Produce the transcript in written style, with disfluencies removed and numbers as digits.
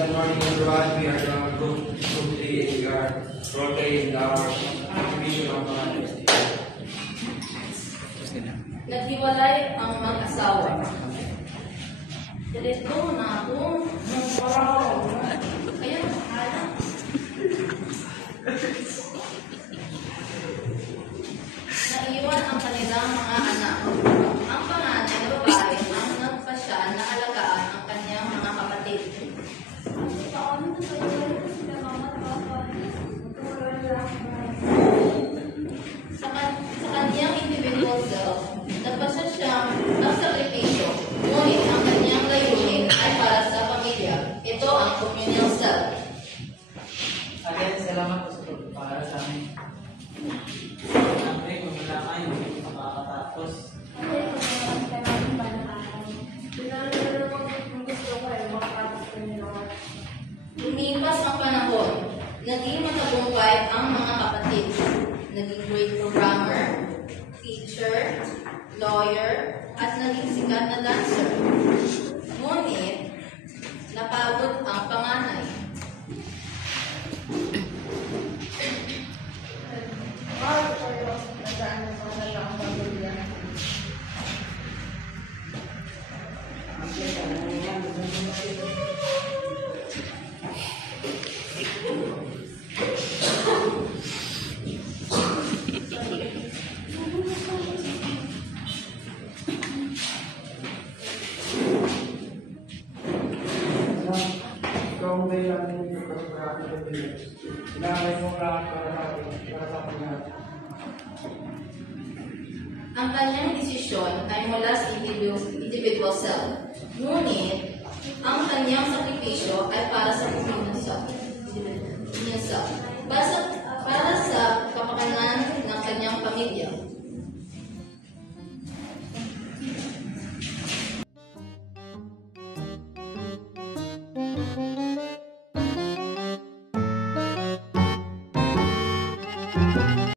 good morning everyone. We are going to complete our rotating our division of Naghiwalay ang mag-asawa. Dito na ako. Kaya mahala. Naiwan ang kanilang mga anak. Ang panganay na babae ang nagpasya na alagaan ang kanyang mga kapatid. Sa kanyang individual self, nagpasya siyang nagsakripisyo, ngunit ang kanyang layunin ay para sa pamilya. Ito ang communal self. Again, salamat po sa pagpapara sa amin. Siyempre, kung wala kayo, hindi makakatapos. Lumipas ang panahon, naging matagumpay ang mga kapatid. Naging great programmer, teacher, lawyer, at naging sikat na dancer. Ngunit, napagod ang panganay. Ang kanyang desisyon ay mula sa individual self. Ngunit, ang kanyang sakripisyo ay para sa communal self. Para sa